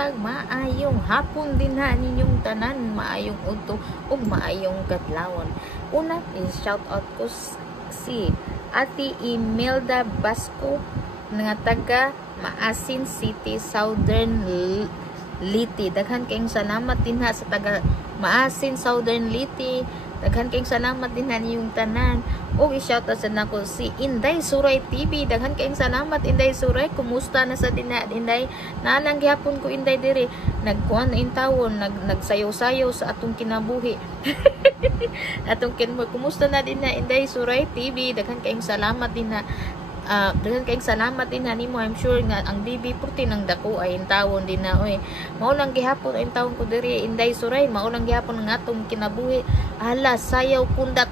kag maayong hapon din ha ninyong tanan, maayong udto ug maayong kadlawon. Una is shout out ko si Ate Imelda Basco nga taga Maasin City, Southern Liti. Daghan kayong salamat din ha sa taga Maasin, Southern Liti. Daghan kayong salamat din ha niyong tanan. O i-shout out sa nako si Inday Suray TV. Daghan kayong salamat Inday Suray. Kumusta na sa dinha Inday? Naanang gihapon ko Inday diri. Nagkuan na intawon, nagsayaw-sayaw sa atong kinabuhi. Atong kinabuhi. Kumusta na din na Inday Suray TV? Daghan kayong salamat din ha. Daghan kayong salamat din ha nimo. I'm sure nga ang DB40 ng dako ay intawon din na oy. Mao lang gihapon ay intawon ko diri Inday Suray. Mao lang gihapon ang atong kinabuhi. Hala sayaw kundat.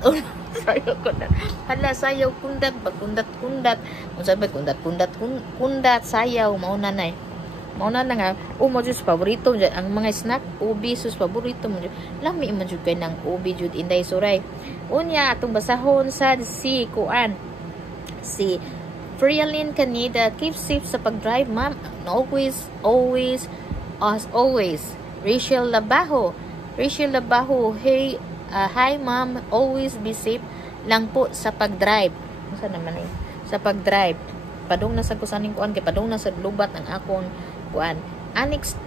Sayaw kundat. Hala sayaw kundat, pagkundat-kundat. Unsa ba kundat sayaw mao na nay. Mao na nga mo jud paborito dyan. Ang mga snack ubi sus paborito mo. Lami man jud kay nang ubi jud Inday Suray. Unya atong basahon sa si Kuan. Si Frialin Canida, keep safe sa pag-drive, ma'am. Always, as always. Rachel Labajo, hey, hi, ma'am. Always be safe lang po sa pag-drive. Saan naman eh? Sa pag-drive. Padung na sa kusaning kuan, kay padung na sa lubat ang akong kuan. Annex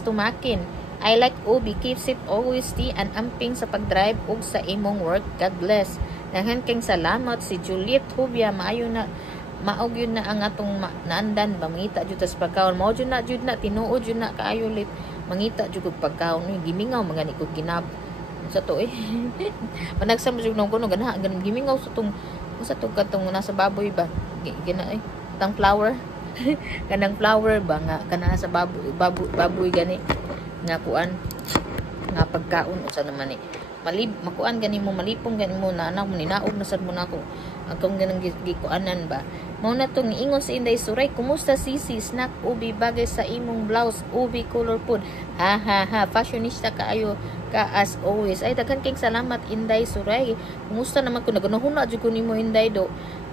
tumakin. I like Obi, keep safe always ti and amping sa pag-drive ug sa imong work. God bless. Daghan kayong salamat si Juliet Hubia, maayo na maog yun na ang atong naandan ba mangita jud tas pagkaon mao jud na tinuod jud na kaayo lit mangita jud og pagkaon gimingaw mangani ko ginab sa to panagsam jud nang kuno ganaha ganun gimingaw sa tong katong nasa baboy ba gina tang flower kanang flower ba nga kana sa baboy gani nga kuan nga pagkaon usa naman makuan gani mo malipong gani mo na anak mo ninaog na sad mo nako akong ganang gikuanan ba mao na tong ingon si Inday Suray. Kumusta sisi snack ubi bagay sa imong blouse ubi color food ha fashionista kaayo ka as always. Ay daghan kayong salamat Inday Suray. Kumusta naman ko nagunahuna jud ko nimo Inday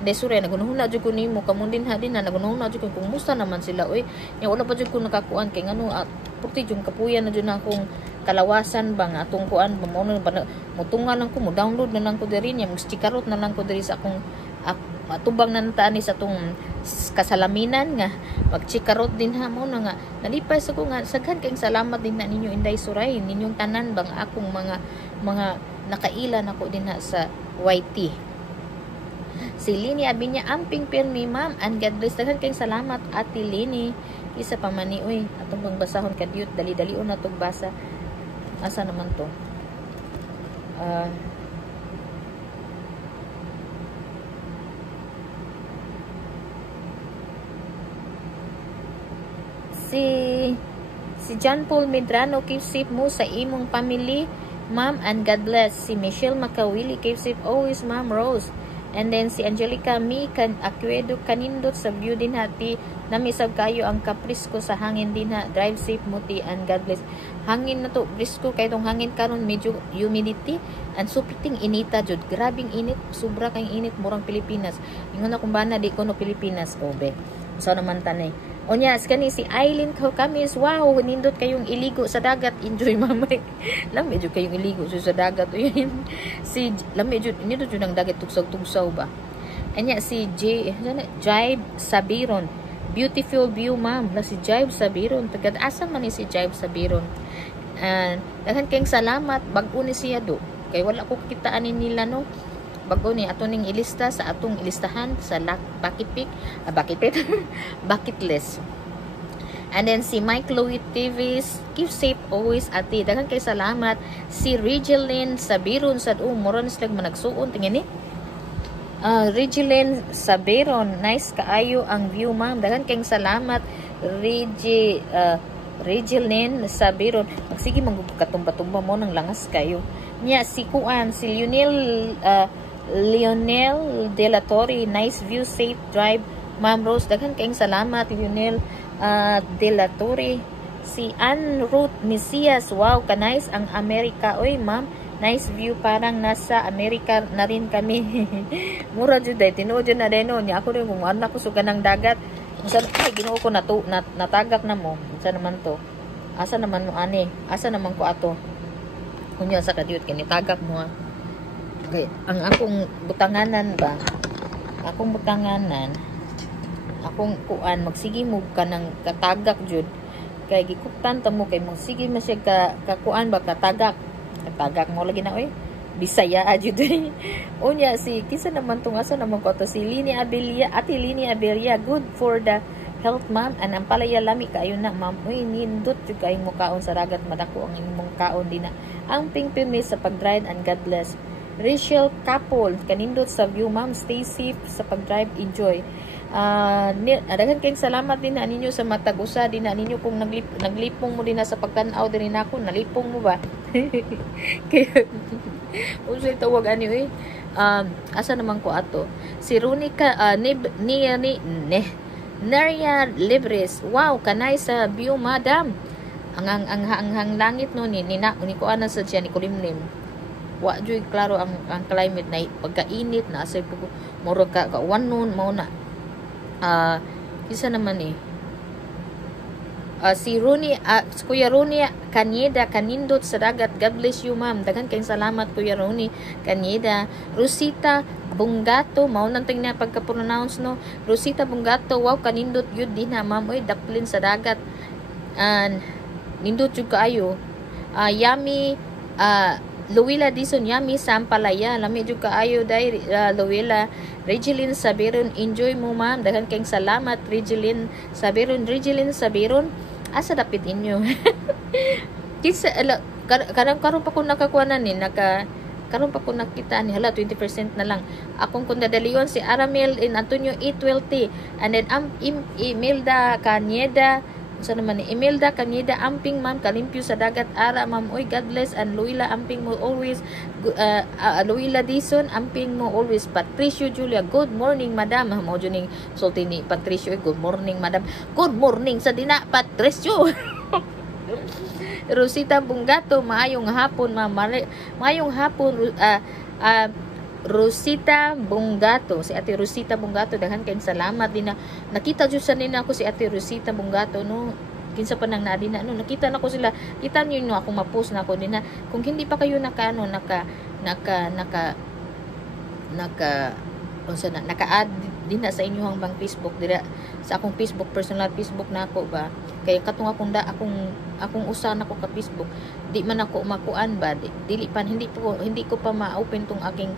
Inday Suray nagunahuna jud ko nimo kamundin ha din na nagunahuna jud ko kumusta naman sila oy nya wala pa jud ko nakakuan kay ngano purti jud kapuyan na jud akong kalawasan ba nga atong kuan ba mo mutungan lang ko mo download na lang ko diri nya mag-stickerot na lang ko diri sa akong matubang nan tani sa atong kasalaminan nga mag-stickerot din ha mo na nga nalipay sa ko nga saghan kayong salamat din na ninyo Inday Suray ninyong tanan bang akong mga nakailan ako din ha sa YT. Si Lini Abinya amping pirmi ma'am and God bless. Daghan kayong salamat Ate Lini. Isa pa man ni oy atong bang basahon kadyut dali-dalion na tong basa. Asa naman to? Si John Paul Medrano, keep safe mo sa imong family, ma'am, and God bless. Si Michelle Makawili, keep safe always, ma'am Rose. And then si Angelica Aquedo kanindot sa view din hati namisab kayo ang kaprisko sa hangin din ha. Drive safe mo ti and God bless. Hangin na to brisko kay tong hangin karon medyo humidity and supiting inita jud. Grabing init, sobra kay init murang Pilipinas. Ingon akong bana di ko no Pilipinas obe. So naman tanay. Onya skani si Eileen Kamis, wow, nindot kayong iligo sa dagat. Enjoy mamay. Lami jud kayong iligo sa dagat. Si lami jud nindot jud ang dagat tugsaw-tugsaw ba. Anya si Jibe Sabiron. Beautiful view ma'am. La si Jibe Sabiron. Tagad asa man ni si Jibe Sabiron. Daghan kayong salamat bag-o ni siya do. Kay wala ko kitaan nila no. Bago ni ato ning ilista sa atong ilistahan sa bucket list. And then si Mike Louis TV's keep safe always ate. Daghan kay salamat si Regeline Sabiron sad moron slag managsuon tingin ni. Regeline Sabiron, nice kaayo ang view ma'am. Daghan kay salamat Regeline Sabiron. Magsige magkatumba-tumba mo nang langas kayo. Nya si Kuan si Lionel De La Torre, nice view, safe drive ma'am Rose. Daghan kayong salamat Lionel De La Torre. Si Ann Ruth Mesias, wow ka nice ang Amerika oy ma'am, nice view parang nasa Amerika na rin kami. Mura jud day tinuod na deno niya ako rin kung ano ko suga ng dagat ay Ginoo ko natagak na mo Sa naman to. Asa naman mo ani? Asa naman ko ato? Kunya sa kadiyot kini tagak mo. Okay, ang akong butanganan ba? Akong butanganan. Akong kuan magsige mo kanang katagak jud. Kay gikuptan ta mo kay magsige man siya kakuan ba katagak. Katagak mo lagi na oy. Bisaya jud. Unya si kisa naman tong asa naman ko to si Lini Abelia, Ate Lini Abelia, good for the health ma'am, and ang palaya lami kaayo na ma'am. Uy nindot jud kay mo kaon sa ragat madako ang imong kaon dina. Ang pingpimi sa pag-drive and God bless. Rachel Couple, kanindot sa view ma'am, stay safe sa pag-drive, enjoy. Daghan kayong salamat din na ninyo sa matag usa din na ninyo kung naglipong mo din na sa pagtan-aw din nako, nalipong mo ba? Kaya unsay tawag ani oy? Asa naman ko ato? Si Runica Neria Libres. Wow, kanay sa view madam. Ang langit no ni ko ana sa siya ni kulimlim. Wa joy klaro ang climate na pagkainit na asay moro ka wanon mao na. Isa naman si Kuya Rooney Kanyeda kanindot sa dagat. God bless you ma'am. Daghan kayong salamat Kuya Rooney Kanyeda. Rosita Bungato, mao nang tingnan pagka-pronounce no. Rosita Bungato, wow kanindot yun din ha ma'am. Oy daplin sa dagat. Nindot jud kaayo. Yami Luwila Dison Yami Sampalaya, lami jud kaayo dai Luwila. Regeline Sabiron, enjoy mo ma'am. Daghan kayong salamat Regeline Sabiron. Asa dapit inyo? Kisa karon pa ko nakakuanan ni karon pa ko nakita ni hala 20% na lang. Akong kundadaliyon si Aramel in Antonio 812 and then Imelda Kanyeda sa naman ni Imelda Kanyeda, amping ma'am kalimpyo sa dagat ara ma'am. Oy God bless. And Luila amping mo always. Luila Dison amping mo always. Patricio Julia, good morning madam. Mo jud ning sulti ni Patricio, good morning madam. Good morning sa dina Patricio. Rosita Bungato, maayong hapon ma'am. Maayong hapon Rosita Bungato, si Ate Rosita Bungato, daghan kayong salamat din na nakita jud sa nina ako si Ate Rosita Bungato no. Kinsa pa nang naadi na no, nakita na ko sila. Kita niyo no ako ma-post na ako din na kung hindi pa kayo naka naka-add din na sa inyong bang Facebook dira sa akong Facebook, personal Facebook na ako ba. Kaya katong akong usa na ko ka Facebook, di man ako makuan ba, dili pa hindi ko pa ma-open tong aking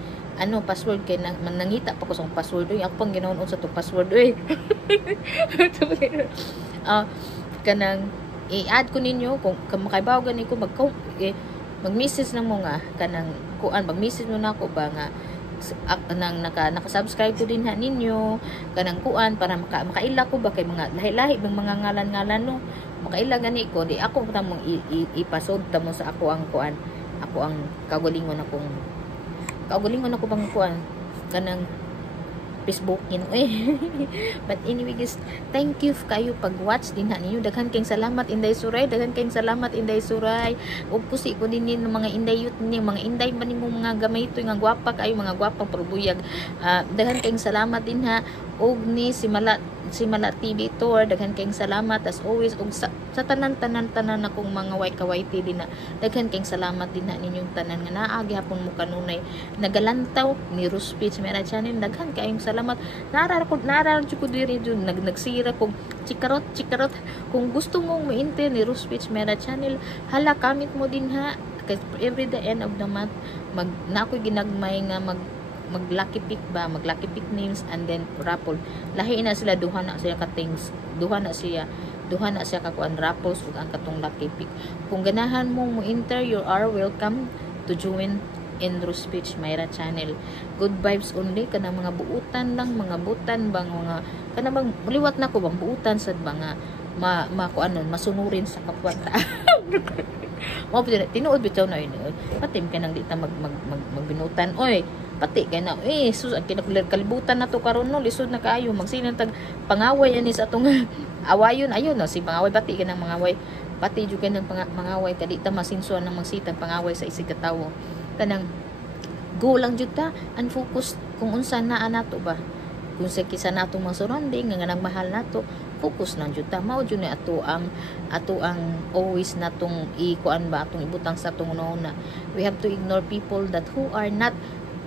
password kay nangita pa ko sa password oy. Ako pang ginaon sa tong password oy. Kanang i-add ko ninyo kung makaibaw gani ko mag-message na mo nga kanang kuan, mag-message mo na ako ba nga nang naka-subscribe ko din ha ninyo kanang kuan para makaila ko ba kay mga lahi-lahi bang mga ngalan-ngalan no, makaila gani ko di ako ta mong ipasod ta mo sa ako ang kuan, ako ang kagalingon ako bang kuan kanang Facebookin but anyway guys, thank you kayo pag-watch din ha ninyo. Daghan kayong salamat Inday Suray, ug pusi ko din ng mga inday youth ni mga inday man nimo mga gamay to nga gwapa kayo, mga gwapang probuyag. Daghan kayong salamat din ha. Og ni si Mala TV Tour, daghan kayong salamat as always. Og sa tanan akong mga way-kawayti din na daghan kayong salamat din na ninyong tanan nga naagi hapon mo kanunay nagalantaw ni Ruspich Mera Channel. Daghan kayong salamat. Narar ko diri jud nagsira ko chikarot kung gusto mong ma-enter ni Ruspich Mera Channel, hala kamit mo din ha. Kasi every the end of the month na ako'y ginagmay nga mag lucky pick names and then raffle. Lahi na sila, duha na siya ka-things, duha na siya kakuan raffles ug ang katong lucky pick. Kung ganahan mong mo enter, you are welcome to join in Ruspich Myra Channel. Good vibes only kana mga buutan lang, mga butan bang mga kana bang liwat na ko bang buutan sad mga kuanon masunurin sa kapwa ta. Mo tinuod bitaw na yun. Patim ka nang di ta magbinutan. Oy, pati kay na sus ang kalibutan na to karon no, lisod na kaayo magsinan tag pangaway ani sa atong awayon ayon no, si pangaway pati ka ng mangaway, pati jud ka ng mangaway kadi ta masinsuan ng magsitag pangaway sa isig katawo. Kanang go lang jud ta and focus kung unsa naa nato ba. kung sa kisa natong mga surrounding nga nang mahal nato, focus na jud ta. Mao jud ni ato ang always natong ikuan ba, atong ibutang sa atong una. We have to ignore people that who are not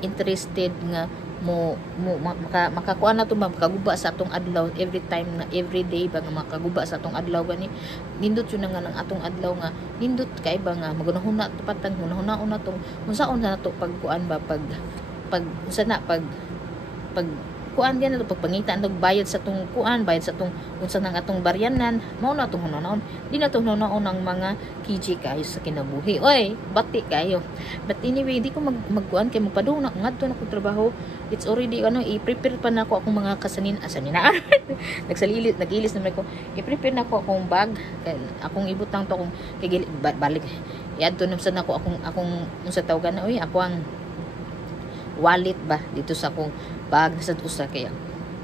interested nga makakuan na to ba, makaguba sa atong adlaw every time na every day ba nga makaguba sa atong adlaw gani. Nindot yun nga ng atong adlaw nga nindot kay ba nga magunahuna to patang hunahuna tong unsaon na to pagkuan ba pag unsa na pag kuan diyan na to pagpangita og bayad sa tong kuan, bayad sa tong unsa nang atong baryanan, mao na tong hunahon. Di na tong hunahon ang mga kiji kayo sa kinabuhi. Oy, bati kayo. But anyway, di ko magkuan kay magpadung na ngadto na ko trabaho. It's already i-prepare pa na ako akong mga asanin na. Nagilis naman ko. I-prepare na ako akong bag, akong ibutang to akong kay balik. Iadto na sa nako akong unsa tawagan na, oy, ako ang wallet ba dito sa akong bag sa usa kaya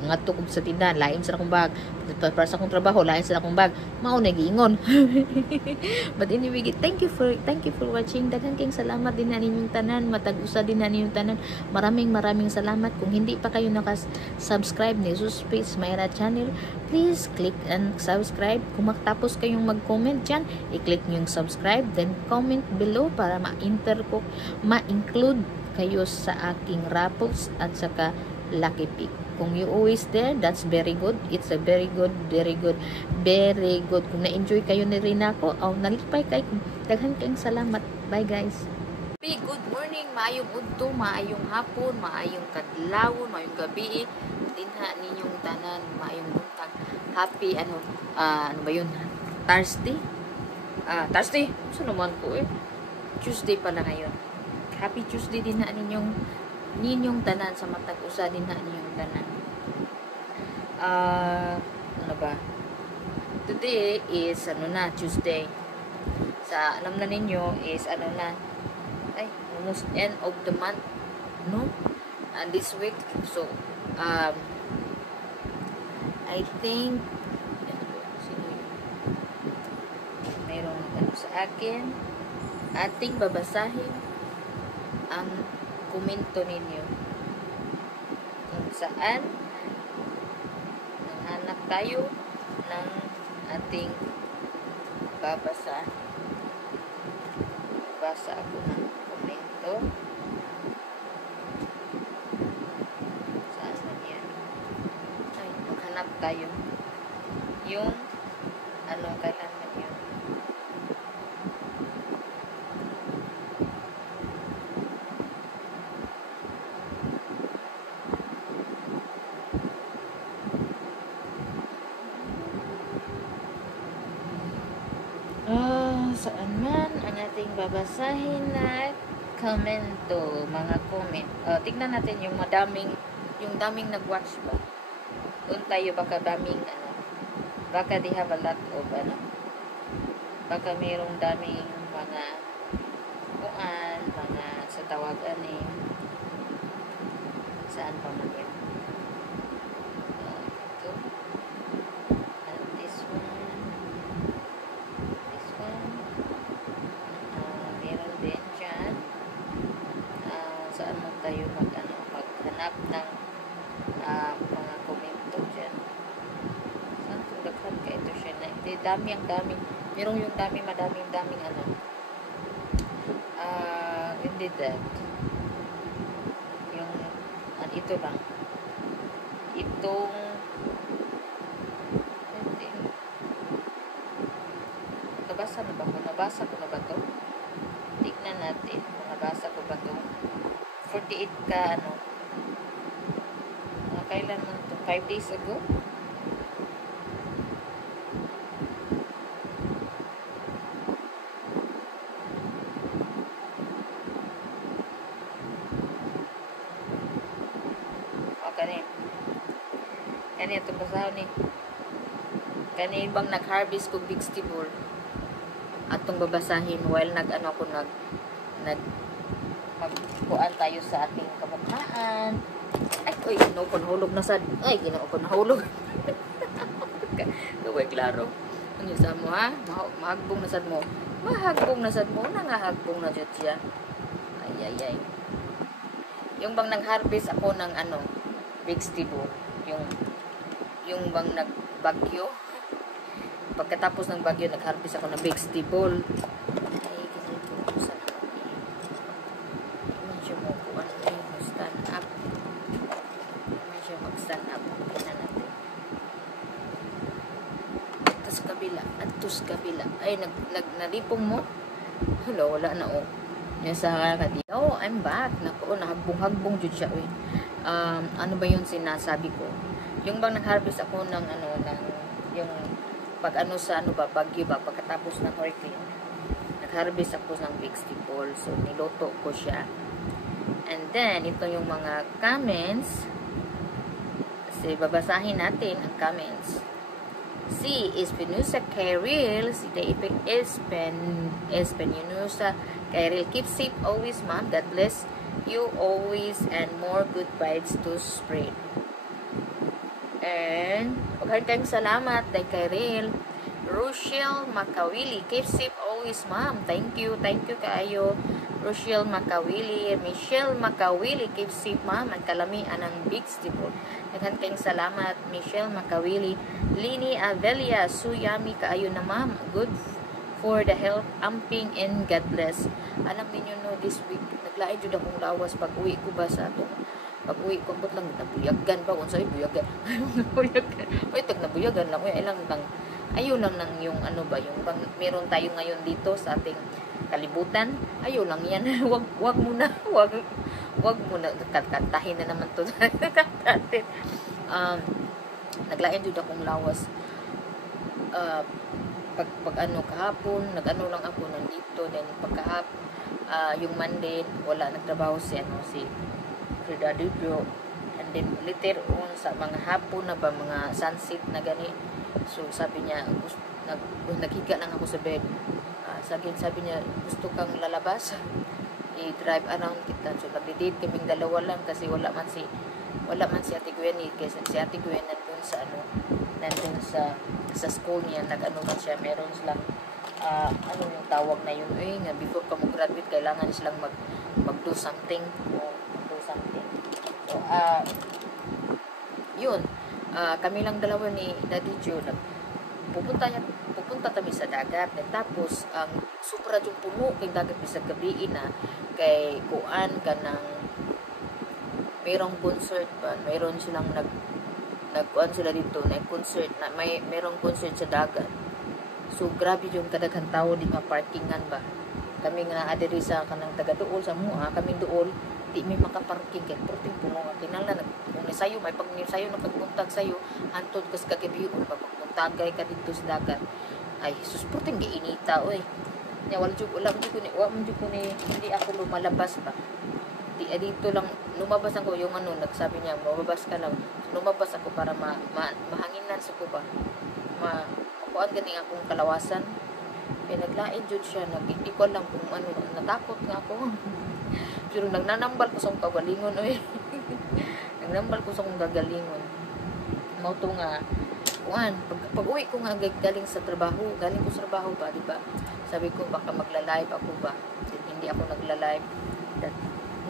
ngadto ko sa tindahan lain sa akong bag para sa akong trabaho lain sa akong bag mao na giingon. But anyway, thank you for watching. Daghang kayong salamat din na ninyong tanan, matag usa din na ninyong tanan. Maraming salamat. Kung hindi pa kayo naka-subscribe ni Jesus Space Myra channel, please click and subscribe. Kung matapos kayong mag-comment dyan, i-click nyo yung subscribe, then comment below para ma-include kayo sa aking raffles at saka lucky pick. Kung you always there, that's very good. It's a very good. Kung na-enjoy kayo na rin ako, nalipay kayo. Daghan kayong salamat. Bye guys. Good morning, maayong udto, maayong hapon, maayong kadlawon, maayong gabi. Dinha ninyong tanan, maayong buntag. Happy ano ba yun? Thursday? Thursday? Saan naman po Tuesday pala ngayon. Happy Tuesday din na ninyong tanan sa matag usa din na ninyong tanan. Ano ba? Today is Tuesday. Sa alam na ninyo is almost end of the month, no? And this week, so I think mayroong sa akin ating babasahin ang komento ninyo kung saan nanghanap tayo ng ating babasa ako ng komento. Saan man yan? Ay, maghanap tayo yung kailangan yun. Saan man ang ating babasahin na komento, mga comment. Tignan natin yung daming nag-watch ba. Doon tayo baka daming baka they have a lot of baka mayroong daming mga mga sa tawagan saan pa man yun. Ito. And this one. Meron din dyan. Saan mo tayo maghanap ng mga komento dyan. Saan kung daghan ka ito siya na hindi dami. Merong yung madaming hindi that yung ito lang itong nabasa ko na ba to? Tignan natin kung nabasa ko ba to. 48 ka kailan man to? 5 days ago? Kani ito basahan kani bang nag-harvest ko vegetable atong babasahin while magkuan tayo sa ating kamukhaan. Ay, oy, hulog na sad. Ay, ginoo ko nahulog. Kaway klaro. Ano sa mo ha? Mahagbong na sad mo. Nangahagbong na jud siya. Ay. Yung bang nag-harvest ako ng vegetable. yung bang nagbagyo. Pagkatapos ng bagyo, nag-harvest ako ng vegetable. Ay, kinalpusan ako. Medyo mo po, stand up. Medyo mag-stand up. Tingnan natin. Atus kabila. Ay, nalipong mo? Hello, wala na, oh. Yan sa kadi. Oh, I'm back. Naku, nahagbong-hagbong jud siya, eh. Ano ba yung sinasabi ko? Yung bang nag-harvest ako ng yung pag sa bagyo ba, pagkatapos ng hurricane, nag-harvest ako ng vegetable. So, niloto ko siya. And then, ito yung mga comments. Kasi, babasahin natin ang comments. Si Espinosa Kyril, si David Espinosa Kyril, keep safe always, ma'am. God bless you always and more good vibes to spread. And, kayong salamat, day Kyril. Rochelle Makawili, keep safe always, ma'am. Thank you kaayo. Rochelle Makawili, Michelle Makawili, keep safe, ma'am. Ang kalamian ng vegetable. Kayong salamat, Michelle Makawili. Lini Avelia, suyami kaayo na, ma'am. Good for the health, amping, and God bless. Alam niyo no, this week, naglain jud akong lawas pag-uwi ko ba sa atong pag-uwi ko lang nabuyagan ba unsay buyagan. Buyagan. Oy, tag nabuyagan lang, ay lang nang ayaw lang nang yung ano ba, yung bang meron tayo ngayon dito sa ating kalibutan. Ayaw lang yan. wag muna kantahin na naman to. Naglain jud akong lawas. Pag kahapon, nag-ano lang ako nandito, then yung Monday wala nagtrabaho si Frida Dibro, and then later on sa mga hapon na ba, mga sunset na gani, so sabi niya naghiga lang ako sa bed, sabi niya gusto kang lalabas, i-drive around kita. So nagdi-date kaming dalawa lang kasi wala man si Ate Gwen, kasi si Ate Gwen nandun sa school niya, nag-ano man siya, meron silang ano yung tawag na yun, nga before ka mag-graduate kailangan silang mag-do something o do something. So yun, kami lang dalawa ni Daddy Joe, pupunta kami sa dagat, at tapos ang supra yung puno kay dagat bisag gabi na kay kuan ka ng mayroong concert ba, mayroon silang nagkuan sila dito, nag-concert na mayroong concert sa dagat. So grabe yung kadaghan tao di maparkingan ba. Kami nga adiri sa kanang taga duol sa mua, kami duol di may makaparking kay porting puno nga kinala kung ni sayo may pagnisayo na pagbuntag sayo hantod kas kagabi o pagbuntagay ka dito sa dagat. Ay sus porting giinita oy. Nya wala jud ko ni hindi ako lumalabas ba. Dito lang lumabas ako yung nagsabi niya lumabas ka lang. Lumabas ako para mahanginan sa ko ba. Kuan gani akong kalawasan. Naglain jud siya, hindi ko lang kung natakot nga ako. Pero nagnanambal ko sa akong kagalingon oy. Nagnambal ko sa akong gagalingon. Mao to nga kuan pag-uwi ko nga galing sa trabaho, ba, di ba? Sabi ko baka magla-live ako ba. Hindi ako nagla-live.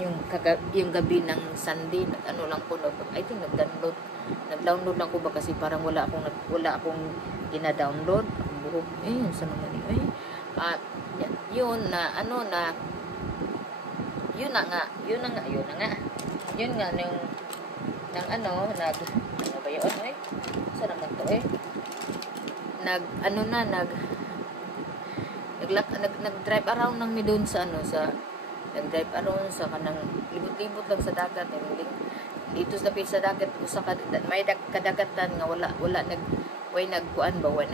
Yung gabi ng Sunday, ano lang ko, I think nag-download lang ko ba kasi parang wala akong gina-download. Ang buhok, sa naman yun na yun nga ba yun saan naman to nag-drive around ng mi doon sa nag-drive around sa kanang libot-libot lang sa dagat dito sa sa dagat usa ka may kadagatan nga wala way nagkuan ba way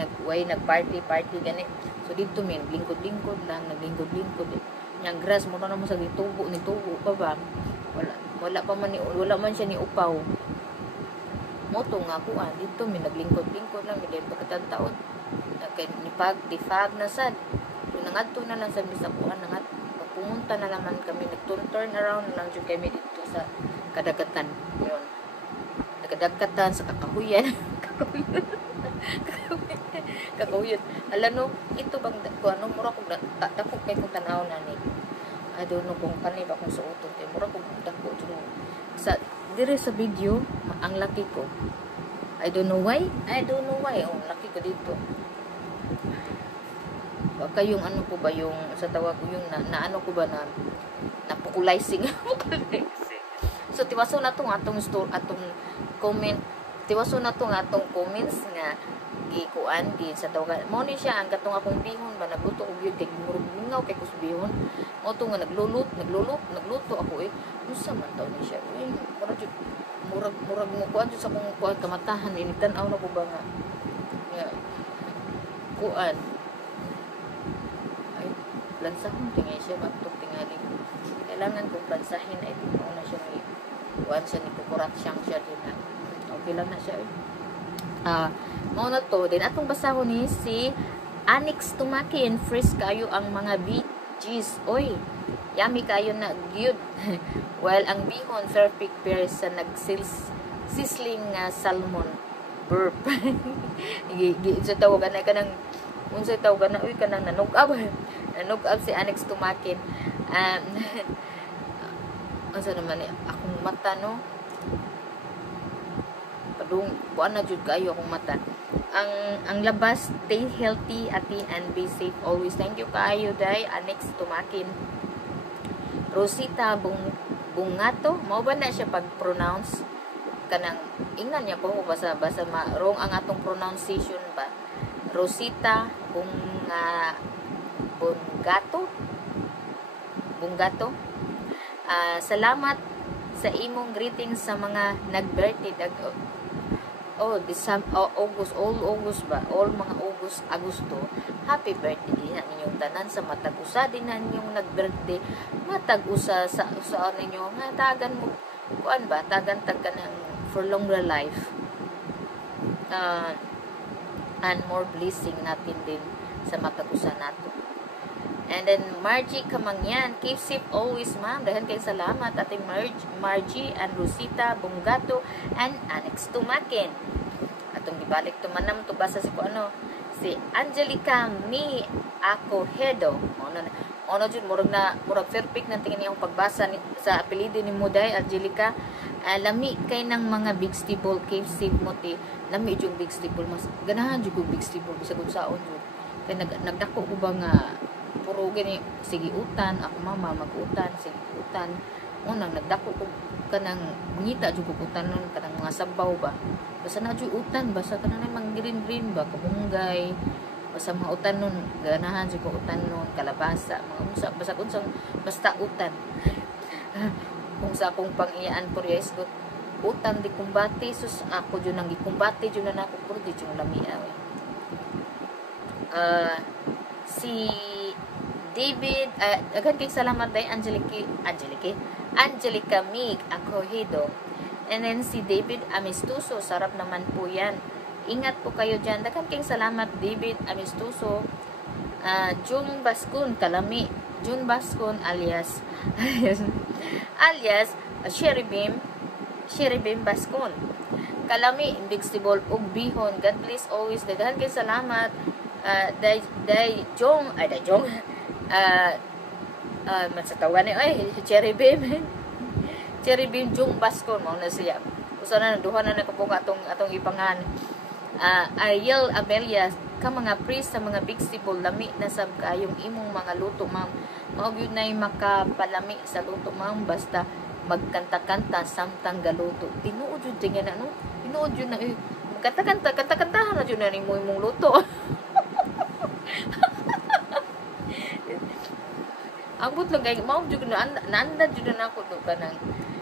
nag-party gani. So dito min lingkod-lingkod yang grass mo na mo sa tubo pa ba wala man siya ni upaw moto nga kuan dito min naglingkod lang mi pagkataon nipag na sad so nangadto na lang sa bisa kuan pumunta na naman kami nag-turn around na lang jud kami dito sa kadagatan yon kadagatan sa kakahuyan kakawin. Alam no, ito bang mura kong dako kay kong tanaw na ni. I don't know kung kani ba kung suoton kay mura kong dako sa dire sa video, ang laki ko. I don't know why. Oh, laki ko dito. Baka yung ano ko ba, yung sa tawag ko, yung na ano ko ba na napukulizing. So tiwaso na tong atong comment, tiwaso na tong atong comments nga gikuan di sa tawagan mo ni siya ang katong akong bihon ba nagluto og yun kay murag mingaw kay kus bihon mo to nga nagluto ako unsa man taw ni siya murag mo kuan sa akong kuan kamatahan initan-aw na ko ba nga kuan ay plansahon tingay siya batok tingali kailangan kong plansahin ay di mo na siya ni kuan siya ni kukurat siyang siya din na okay lang na siya mao na to din atong basahon ni si Anix Tumakin fresh kayo ang mga veggies oy yummy kayo na gyud while ang bihon perfect pair sa sizzling salmon burp sa tawagan na kanang unsay tawagan na uy kanang nanugab si Anix Tumakin unsa naman akong mata no padung buwan na jud kayo akong mata ang labas stay healthy atin and be safe always thank you kayo day Anix Tumakin Rosita Bungato mao ba na siya pag pronounce kanang ingnan niya po basa wrong ang atong pronunciation ba Rosita Bungato salamat sa imong greetings sa mga nag-birthday August, all August ba? All mga Agosto. Happy birthday din ninyong tanan sa matag-usa din ninyong nag-birthday. Matag-usa sa ninyo nga tagan mo kuan ba? Tagan ka ng for longer life. And more blessing natin din sa matag-usa nato. And then Margie Kamangyan, keep safe always ma'am. Dahan kay salamat ating Margie and Rosita Bungato and Anix Tumakin. Atong gibalik tumanam to basa si si Angelica Mi Acohedo. Ono jud murag perfect na tingin yung pagbasa sa apelyido ni Muday Angelica. Lami kay ng mga vegetable keep safe mo ti. Lami jud vegetable mas ganahan jud ko vegetable bisag unsaon jud. Kay nagdako ko ba nga puro gani sige utan ako mama mag-utan sige utan unang nagdako ko kanang ngita jud ko utan nun kanang mga sabaw ba basta na jud utan basta kanang mga green ba kabunggay basta mga utan nun ganahan jud ko utan nun kalabasa mga unsa basta utan kung sa akong pang-iyaan por yes utan di kumbati sus ako jud nang gikumbati jud na nako puro di jud lami si David, agad kay salamat day Angelica Mig Acohedo. And then si David Amistuso, sarap naman po yan. Ingat po kayo dyan. Dagan kay salamat David Amistuso. Jung Baskun, Kalami. Jung Baskun alias Sheribim Baskun. Kalami, vegetable ug bihon. God bless always. Dagan kay salamat. Day Jong mansatawa ni Cherry Beam Jung Baskon mo na siya usa na duha na nakabuka atong ipangan Ariel Amelia ka mga priest sa mga vegetable lami na sab kayong imong mga luto ma'am mao gyud nay makapalami sa luto ma'am basta magkanta-kanta samtang galuto tinuod jud tingan ano tinuod jud na kanta-kantahan na jud na nimo imong luto ang butlo kay mao jud na naandad jud na ako do kanang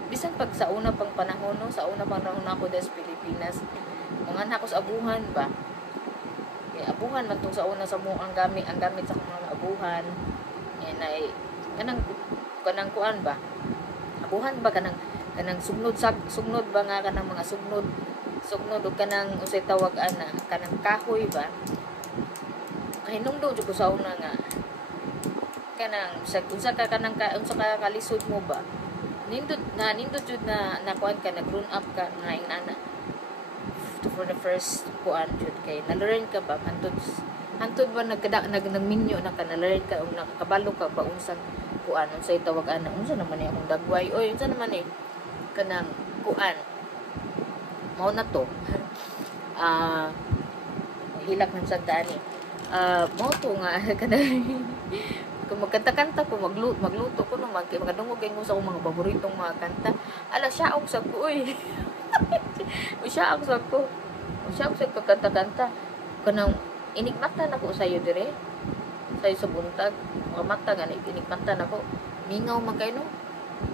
bisan pag sa una pang panahon no sa una pang panahon ako sa Pilipinas mga anak ko sa abuhan ba kay abuhan man tong sa una sa mo ang gamit sa mga abuhan yan ay kanang kuan ba abuhan ba kanang sugnod ba nga kanang mga sugnod o kanang usay tawag ana kanang kahoy ba hinungdo jud ko sa una nga kanang unsa ka kalisod mo ba nindot jud na kuan ka nag-grown up ka nga inana for the first kuan jud kay na-learn ka ba hantod ba nagminyo na ka na-learn ka o nakakabalo ka ba unsang kuan unsay tawag ana unsa naman ni akong dagway oy unsa naman ni kanang kuan mao na to. Hilak man sa dani. Mao to nga kada kung magkanta-kanta ko, magluto ko no, magdungog kay sa akong mga paboritong mga kanta. Ala, siya ako sa ko, uy. Siya ako sa ko. Siya ako sa ko kanta-kanta. Kanang, inikmatan ako sa iyo dire. Sa iyo sa buntag. Mga mata nga, inikmatan ako. Mingaw man kayo, no?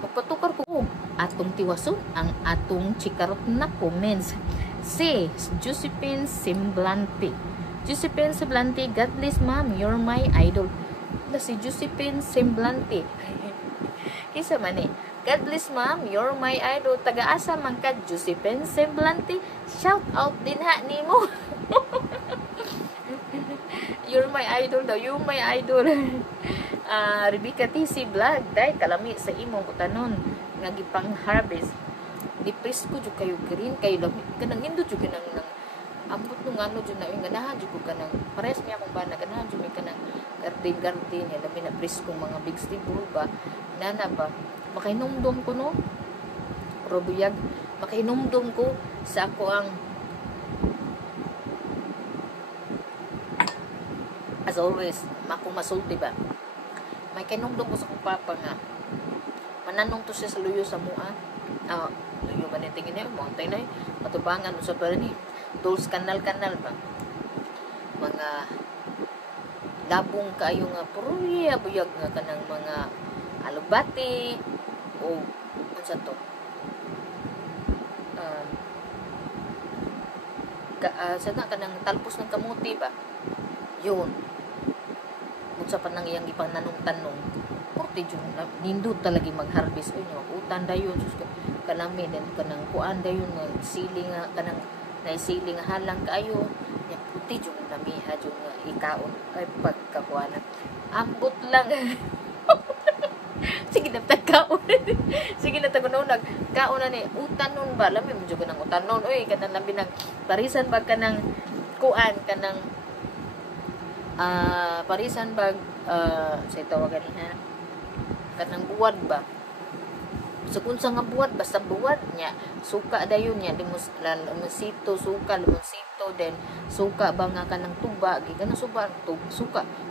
Magpatukar ko. Atong tiwason, ang atong chikarot na comments. Si Josephine Semblante. Josephine Semblante, God bless ma'am, you're my idol. Si Josephine Semblante. Isa man eh. God bless ma'am, you're my idol. Taga-asa man ka, Josephine Semblante. Shout out din ha nimo. You're my idol daw. You're my idol. Rebecca TC Vlog. Dahil kalami sa imong utanon. Nga gipang harvest. Depressed ko dyan kayo green. Kayo lamit. Kanang indo dyan kanang ambot nung ano dyan na yung ganahan dyan ko kanang pares niya akong bana. Ganahan dyan may kanang garden. Yan lamin na press kong mga vegetable ba. Nana ba. Makainumdum ko no. Probuyag. Makainumdum ko sa ako ang as always, masulti ba? May kinumdum ko sa kong papa nga. Mananong to siya sa luyo sa mua. Luyo ba niya tingin niya? Montay na matubangan sa pa rin Dulce kanal-kanal ba? Mga labong kayo nga buyag nga kanang mga alubati o ano sa to? Sa nga kanang talpos ng kamuti ba? Yun. Sa panang iyang ipang tanong porte yung nindot talaga mag-harvest o nyo utan dayon kanami din kanang kuan dayon ng siling kanang naisiling halang kayo ya puti yung namiha yung ikaon ay pagkakuanan ambot lang. Sige na tagkaon. Sige na tagunaw nagkaon na ni utan nun ba lami mo jud nang utan nun oy kanang lambi nang parisan ba kanang kuan kanang parisan bag sa tawagan niya kanang buwad ba so kung sa nga buwad basta buwad niya suka dayon niya limonsito suka limonsito then suka ba nga kanang tuba gikan suka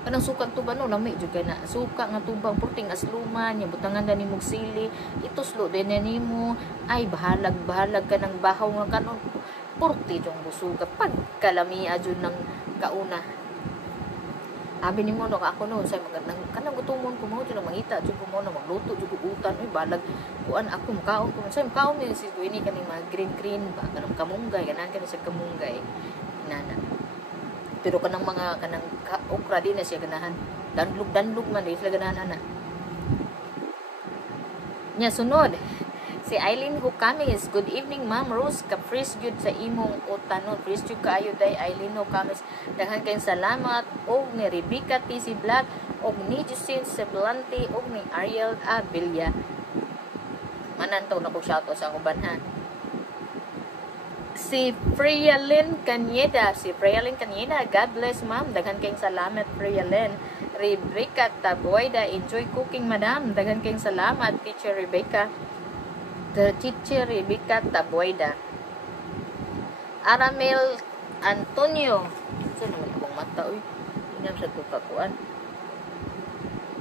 kanang suka tuba no lami jud kay na suka nga tuba puting asluman niya butangan na nimog sili ituslo din nimo ay bahalag kanang bahaw nga kanon porti jung busuga pagkalami adyon ng kauna. Abi nimo no ako no say magandang kanang gutumon ko mo jud mangita jud ko mo na magluto jud ko utan uy balag kuan ako makaon ko say makaon mi si ini kaning mga green ba kanang kamunggay kanan sa kamunggay nana pero kanang mga kanang okra din na siya ganahan danlog man di sila ganahan ana nya sunod si Eileen Hukamis. Good evening, Ma'am Rose. Ka-fresh gyud sa imong utanon. Fresh gyud kaayo day Eileen Hukamis. Daghan kayong salamat og ni Rebecca TC Vlog og ni Josephine Semblante og ni Ariel Abilia. Manantaw na ko shoutout sa akong banhan. Si Freya-Lynn Canieda. God bless, Ma'am. Daghan kayong salamat, Freya-Lynn. Rebecca Taboyda. Enjoy cooking, Madam. Daghan kayong salamat, Teacher Rebecca. The Teacher Rebecca Taboyda. Aramel Antonio. Saan naman akong mata? Uy, hindi sa kukakuan.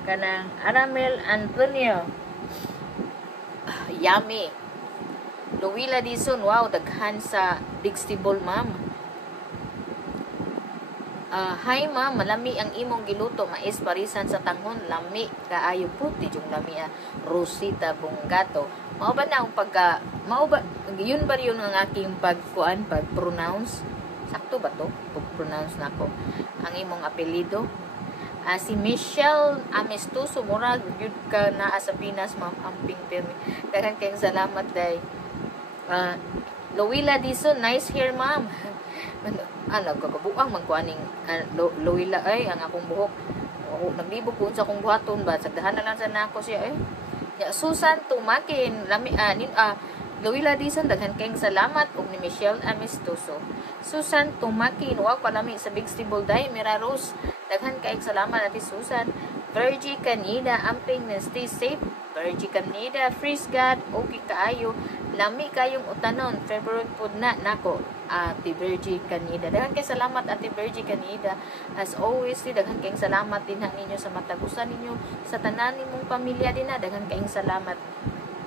Kanang Aramel Antonio. Yummy. Luwila Dison. Wow, daghan sa vegetable, Ma'am. Hi ma'am, malami ang imong giluto, mais parisan sa tanghon, lami kaayo puti yung lami Rosita Bungato. Mao ba na ang yun ba yun ang aking pag-pronounce? Sakto ba to? Pag-pronounce na ako. Ang imong apelido. Si Michelle Amistoso, murag yun ka naa sa Pinas, ma'am, amping pirmi. Daghang kayong salamat day. Luwila Dison, nice hair ma'am. Nagkakabuang magkuaning Luwila ay ang akong buhok naglibog ko sa akong buhaton ba sagdahan na lang sa nako siya Susan Tumakin Luwila Dison daghan kayong salamat ug ni Michelle Amistoso. Susan Tumakin wow palami sa vegetable day Mira Rose daghan kayong salamat ati Susan. Virgie Canida amping na stay safe. Virgie Canida freeze God okay kaayo lami kayong utanon, favorite food na nako. Ate Virgie Canida. Daghan kay salamat Ate Virgie Canida. As always, daghan kayong salamat din ninyo sa matagusan ninyo sa tanan nimong pamilya din na. Daghan kayong salamat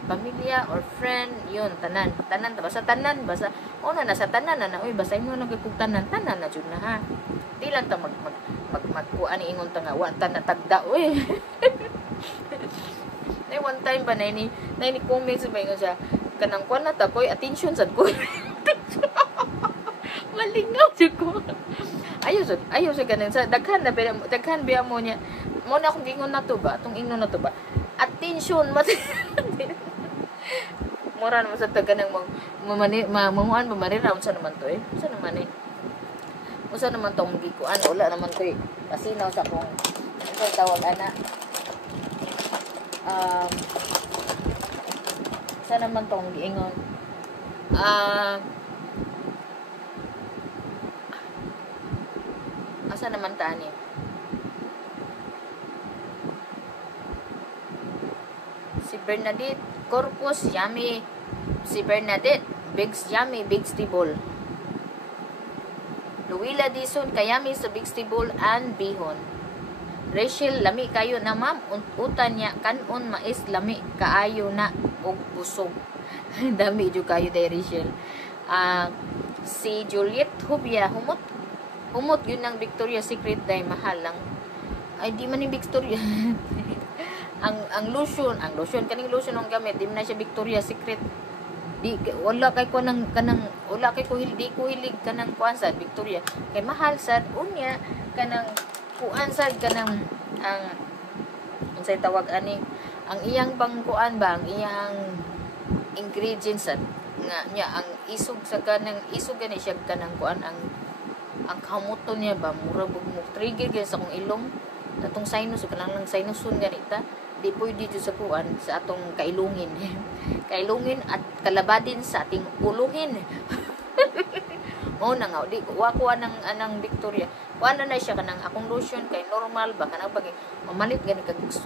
pamilya or friend, yun, tanan basta tanan, basta una na sa tanan na, uy, basta inyo nagkukog tanan na jud na ha. Di lang ta magkuan ni ingon ta nga wa ta na tagda, uy. Nay one time ba na ni comments ba ingon siya, kanang kuan na ta koy attention sad ko. Malingaw jud ko. Ayaw sa ganun sa daghan biya mo niya. Mo na akong gingon na to ba, atong ingnon na to ba. Attention mat. Mura naman sa taga ng mamuan ba marira unsa naman to unsa naman tong gikuan wala naman to pasinaw sa kong ano tawag ana sa naman tong giingon asa naman tani si Bernadette Corpus Yummy. Si Bernadette Bigs Yummy Bigs Tibol. Luwila Dison Kayami sa Bigs Tibol and Bihon. Rachel lami kayo na ma'am utan niya kanon mais lami kaayo na og busog. Dami jud kayo day Rachel. Si Juliet Hubia humot yun ng Victoria's Secret day mahal lang. Ay di man ni Victoria. ang lotion kaning lotion ang gamit di man na siya Victoria's Secret. Di wala kay ko wala kay ko hindi ko hilig kanang kuan sad Victoria kay mahal sad unya kanang kuan sad kanang ang unsay tawag ani ang iyang bang kuan ba ang iyang ingredients sad nga nya ang isog sa kanang isog gani siya kanang kuan ang kamuton niya ba mura mo trigger gyud sa akong ilong atong sinus kanang lang sinusun ganita di pwede dito sa kuan sa atong kailungin at kalabadin sa ating uluhin. Na nga di wa ko anang Victoria kuan na siya kanang akong lotion kay normal ba kanang pag mamalit gani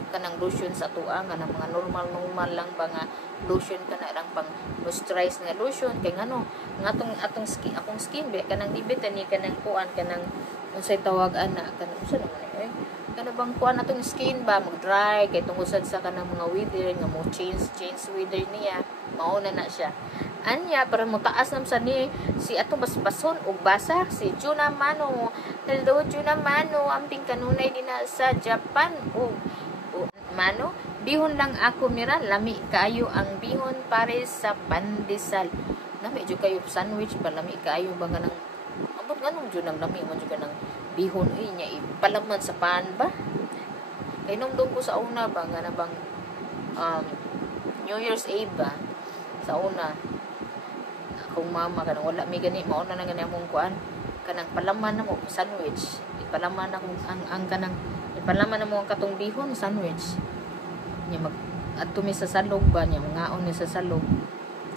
kanang lotion sa tuwa nga ng mga normal lang ba nga lotion kana lang pang moisturize nga lotion kay ngano nga atong skin akong skin be kanang dibet ni kanang kuan kanang unsay tawag ana kanang usa naman kana bang kuan atong skin ba mag-dry kay tungod sa kanang mga weather nga mo change weather niya mauna na siya anya para mo taas nam sa ni si atong basbason og basa si Juna Mano. Hello Juna Mano, amping kanunay din na sa Japan o Mano bihon lang ako mira lami kaayo ang bihon pare sa pandesal lami jud kayo sandwich ba lami kaayo ba ganang ambot nganong jud nang lami man jud kanang bihon nya ipalaman sa pan ba kay nung ko sa una ba nga na bang New Year's Eve ba sa una akong mama kanang wala may gani mauna na gani akong kuan kanang palaman na mo sandwich ipalaman na akong ang kanang ipalaman na mo ang katong bihon sandwich nya mag adto mi sa salog ba nya ngaon ni sa salog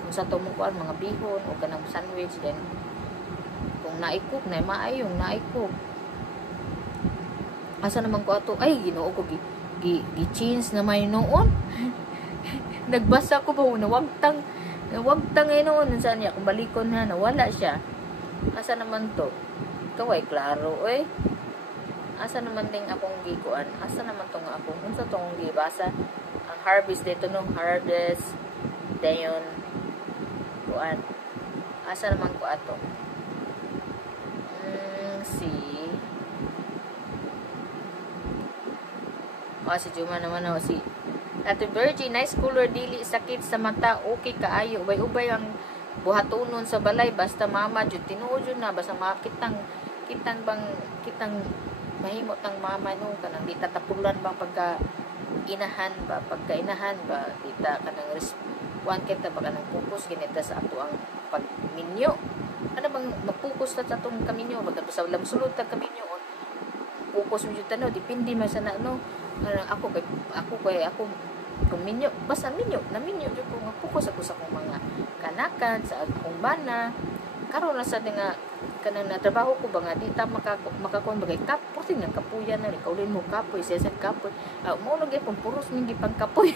kung sa to mo kuan mga bihon o kanang sandwich then kung naikok na maayong naikok asa naman ko ato ay Ginoo ko gi-change na may noon nagbasa ko ba nawagtang noon saan niya kung balikon na nawala siya asa naman to kaway klaro asa naman ding akong gikuan asa naman tong akong unsa tong gibasa ang harvest dito no harvest dayon kuan asa naman ko ato si Juma naman si Ate Virgie, nice color dili sakit sa mata, okay kaayo ubay-ubay ang buhatonon sa balay basta mama jud tinuod jud na basta makitang mahimot ang mama no kanang di tatapulan bang pagka inahan ba kita kanang kuan kita ba kanang focus ginita sa ato ang pagminyo ano bang mag-focus ta sa atong kaminyo bagay sa lamsulod ta kaminyo focus mo jud tanaw depende man sa no ako kung minyo basta minyo jud ko nga focus ako sa akong mga kanakan sa akong bana karon na sa nga kanang natrabaho ko ba nga di ta makakon bagay kapoy nga kapuyan na ikaw din mo kapoy sesad kapoy mo lagi pang puros ning gipang kapoy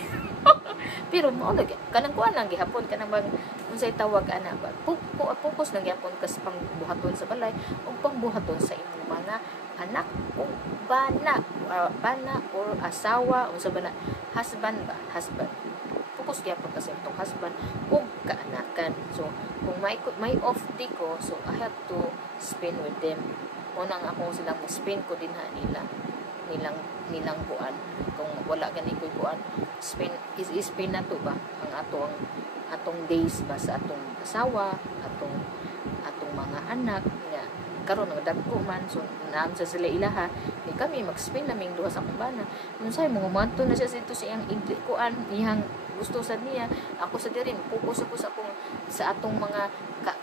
pero mo lagi kanang kuan lang gihapon kanang bang unsay tawag ana ba, focus lang gyapon kas pangbuhaton sa balay ug pangbuhaton sa imong mga anak o bana or asawa unsa ba na, husband ba, husband, focus gyapon kasi itong husband ug kaanakan. So kung may off day ko, so I have to spend with them. Unang ako silang spend ko din ha nilang buwan. Kung wala gani ko'y buwan, spend na to ba ang atong days ba sa atong asawa, atong mga anak nga karon nga dagko man, so naam sa sila ilaha ni kami mag-spend naming duha sa kumbana. Unsay mo gumanto na siya dito sa iyang kuan, iyang gusto sa niya, ako sa dirin focus ako sa atong mga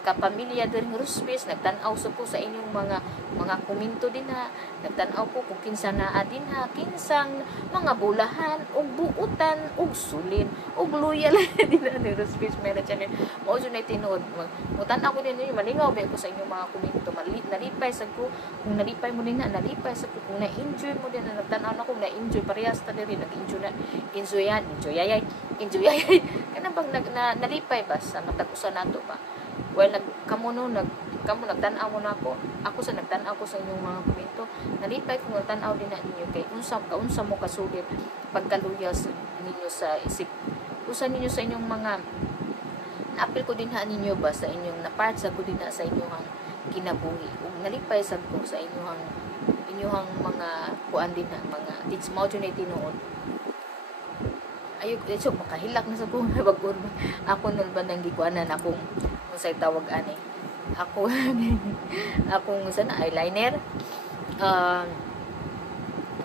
kapamilya diring Ruspes. Nagtan-aw ko sa inyong mga komento din ha, nagtan-aw ko kung kinsa naa din ha, kinsang mga bulahan ug buutan ug sulin ug loyal din na ni Ruspes meron channel mo jud na tinuod. Mutan-aw ko din ninyo, malingaw ba ko sa inyong mga komento, nalipay sa ko, kung nalipay mo din na, nalipay sa ko, kung na-enjoy mo din na, nagtan-aw na ko na-enjoy parehas ta diri, nag-enjoy na, enjoy kana bang nalipay ba sa matag-usa nato ba. Well, kamo nagtan-aw mo na ako sa nagtan-aw ko sa inyong mga komento, nalipay ko nagtan-aw din na ninyo kay unsa mo kasulit pagkaluya ninyo sa isip usa ninyo sa inyong mga naapil ko din ha ninyo ba sa inyong napart sa ko din na sa inyong kinabuhi ug nalipay sad ko sa inyong mga kuan din na mga teach mo jud na tinuod. Ayo so makahilak na sa ko bag-or ako nulban nang gikuanan akong unsay tawag ani akong sana eyeliner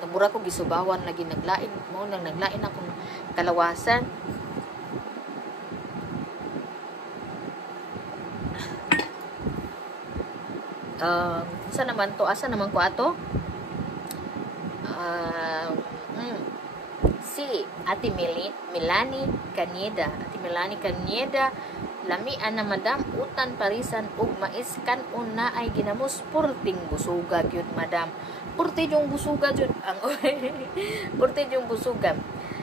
mura ko gisubawan lagi naglain mo nang naglain akong kalawasan. Asa naman ko ato si Ate Melanie Canieda. Ate Melanie Canieda, lamian na madam, utan parisan ug maiskan una ay ginamos purting busuga gyud madam. Purti yung busuga gyud ang purti yung busuga.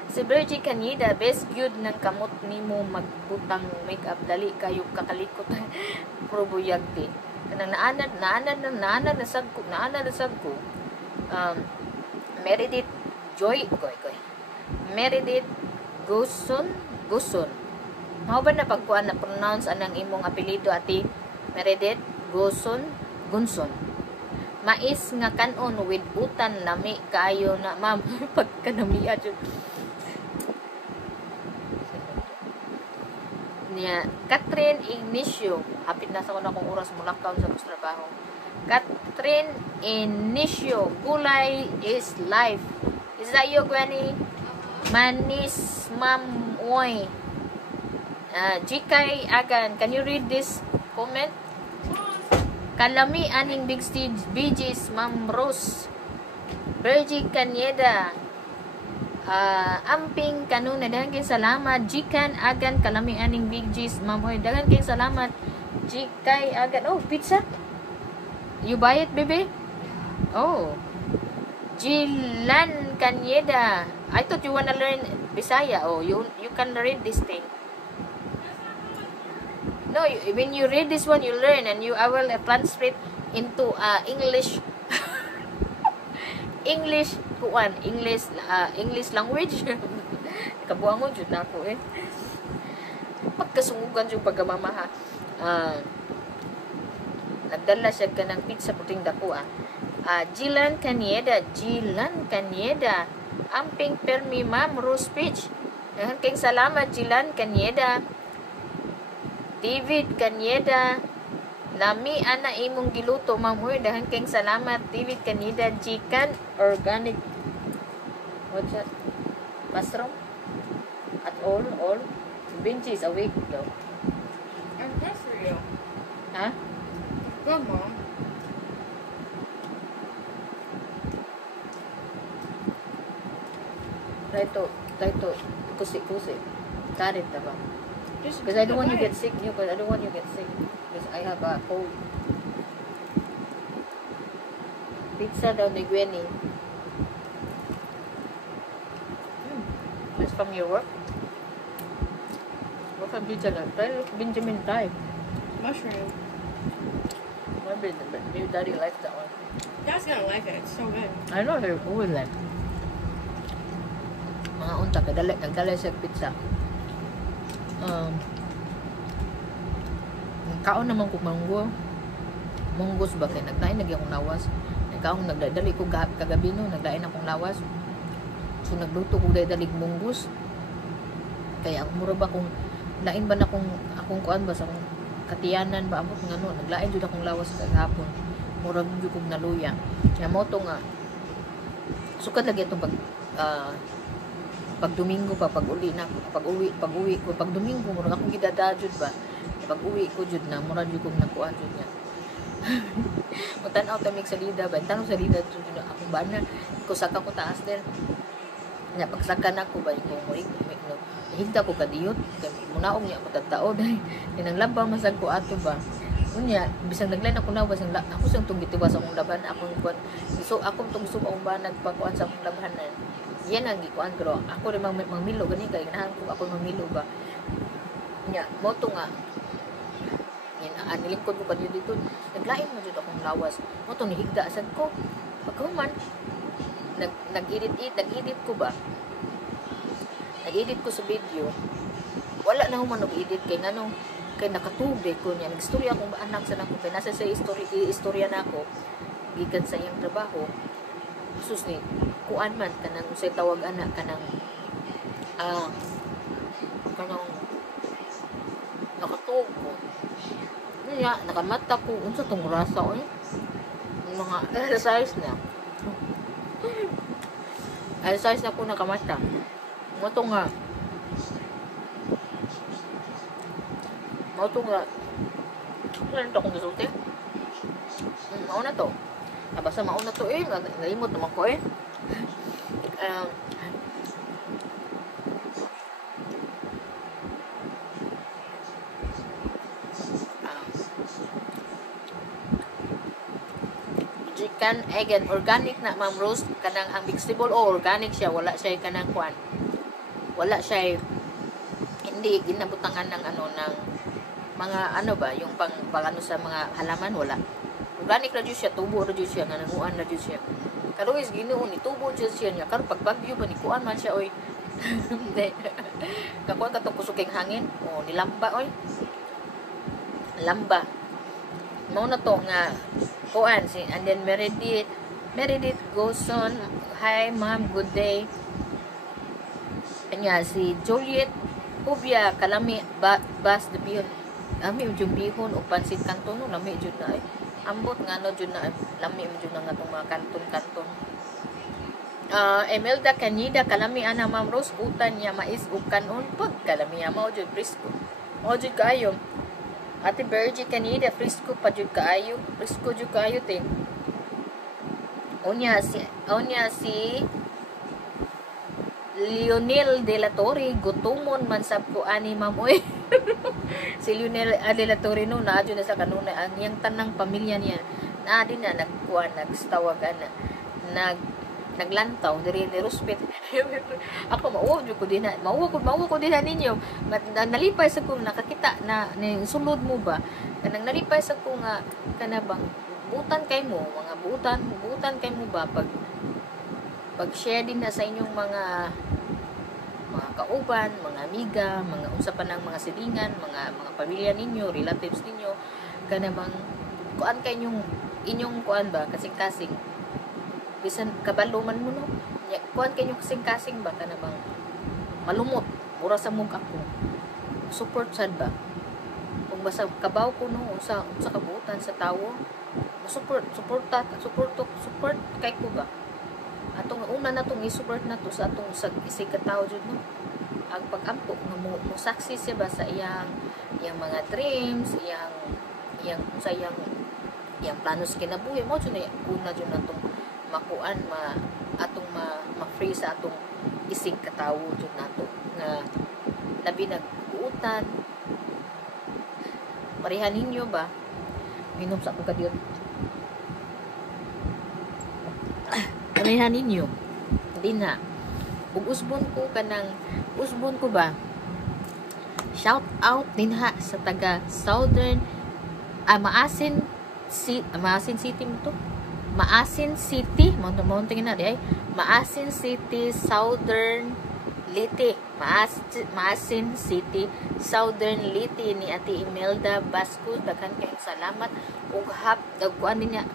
Si Virgie Canieda, best gyud ng kamot nimo magbutang makeup, dali kayo kakalikot probuyagti. Kanang naanad na sad ko. Meredith Joy Meredith Guson. Mao ba na pagkuan na pronounce anang imong apelyido ati Meredith Gunson? Mais nga kanon with utan lami kayo na ma'am pagkanamiya jud. Niya Catherine Ignacio, hapit na sa akong oras mulakaw sa trabaho. Catherine Ignacio, gulay is life. Is that you, Granny? Manis Ma'am Oy. Jikay Agan, can you read this comment? Kalami aning big stage BG's Ma'am Rose. Virgie Canieda. Amping kanuna, dahan kayong salamat. Jikan Agan, kalami aning big G's Ma'am Oy. Dahan kayong salamat. Jikay Agan. Oh, pizza? You buy it, baby? Oh. Jilan Canieda. I thought you wanna learn Bisaya. Oh, you can read this thing. No, when you read this one, you learn, and I will translate into English. English language. Kabuang mo jud nako eh. Pagkasungugan yung paggamamaha. Nagdala siya ka ng pizza puting dako Jilan Canieda. Amping permi Ma'am Rose Peach. Kayong salamat Jilan Canieda. David Canieda. Lami ana imong giluto Ma'am Oy. Dahan kayong salamat David Canieda. Chicken organic. What's that? Mushroom? At all? Benji is awake though. And that's real. Huh? Good, Mom. Try to kusi. Karit na ba? Just Because I don't want you to get sick. Because I don't want you to get sick. Because I have a cold. Pizza daw ni Gwenny. That's from your work? Work from pizza lang. Try Benjamin Thai. Mushroom. Maybe daddy likes that one. Dad's gonna like it. It's so good. I know he will like. Mga unta, nagdala siya pizza. Kaon naman ko munggos ba kay nagdain lagi akong lawas. Nagkaon nagdali ko kagabi no, nagdain akong lawas. So nagluto ko dalig munggos. Kaya ang mura ba kung lain ba na akong kuan ba sa akong katiyanan ba amot ngano naglain jud akong lawas kagahapon. Mura jud kog naluya. Kaya mo to nga sukad lagi itong pag Domingo pa pag uwi ko pag Domingo mura akong gidada jud ba. Pag uwi ko jud na mura jud kog nakuha jud niya. Matan-aw ta mig salida ba tanong salida jud na akong bana ko saka ko taas din. Nya pagsaka na ko ba ko mo no hinta ko kadiyot kay munaong niya patataod ay tinanglaba masag ko ato ba unya bisang naglan ako na basang ako sang tong gitiwas akong laban akong kuan so ako tong gusto akong ba nagpakuan sa akong labanan yan ang gikuan pero ako rin mangmilo gani kay ganahan ko ako mangmilo ba nya mo to nga yan anilingkod ko kadiyot dito naglain mo jud akong lawas mo to nihigda sad ko pagkahuman nag-edit ko ba nag-edit ko sa video wala na human nag-edit kay ngano kay nakatubig ko niya nagstorya akong anak sa nako kay nasa sa istorya na ako gikan sa iyang trabaho sus ni kuan man kanang usay tawag anak kanang nakatubig ko niya nakamata ko unsa tong rasa oy mga exercise na exercise na ko nakamata mo to nga ano to kung nasulti mauna to basta mauna to nalimot naman ko chicken, egg, and organic na ma'am Rose kanang ang vegetable o organic siya wala siya kanang kuan wala siya hindi ginabutangan ng ng mga ba yung pang ano sa mga halaman wala organic ra jud siya tubo ra jud siya nga nanguan ra jud siya karo is Ginoo ni tubo jud siya niya karo pag bagyo ba ni kuan man siya oy kakuan ka to kusuking hangin o nilamba oy lamba mao na to nga kuan si and then Meredith goes on hi ma'am good day kanya si Juliet Ubia kalami bas the bihon lami jud bihon o pansit kanton no lami jud na ambot ngano jud na lami jud na nga tong mga kanton Emelda Canida kalami ana ma'am Rose utan niya mais ug kanon pag kalami mao jud frisco mao jud kaayo Ate Bergie Canida frisco pa jud kaayo frisco jud kaayo te Onya si Lionel De La Torre gutumon man sab ko ani ma'am oy si Lionel De La Torre no na jud na sa kanuna ang yang tanang pamilya niya na din na nagkuan nagtawagan na naglantaw diri ni Ruspet ako mauwa ko din ninyo nalipay sa ko nakakita na ni sulod mo ba kanang nalipay sa ko nga kanabang butan kay mo mga butan kay mo ba pag share din na sa inyong mga kauban, mga amiga, mga unsa pa ng mga silingan, mga pamilya ninyo, relatives ninyo kanabang kuan kay inyong kuan ba kasing-kasing bisan kabaluman mo no kuan kayo kasing-kasing ba kanabang malumot ura sa mug ako support sad ba kung basta kabaw ko no sa kabutan sa tawo support kay ko ba atong una natong i-support nato sa atong isig katawo jud no ang pag-ampo nga mo success siya ba sa iyang mga dreams iyang planos kinabuhi mo jud una jud natong makuan atong ma-free sa atong isig katawo jud nato nga labi nag-uutan parehan ninyo ba minom sa ko kadiyot parehan ninyo din na ug usbon ko ba shout out din ha sa taga Southern Maasin City mo to. Maasin City, tingin na di ay. Maasin City, Southern Liti. Maasin City, Southern Liti ni Ate Imelda Basco. Daghan kayong salamat. Ug dagkuan niya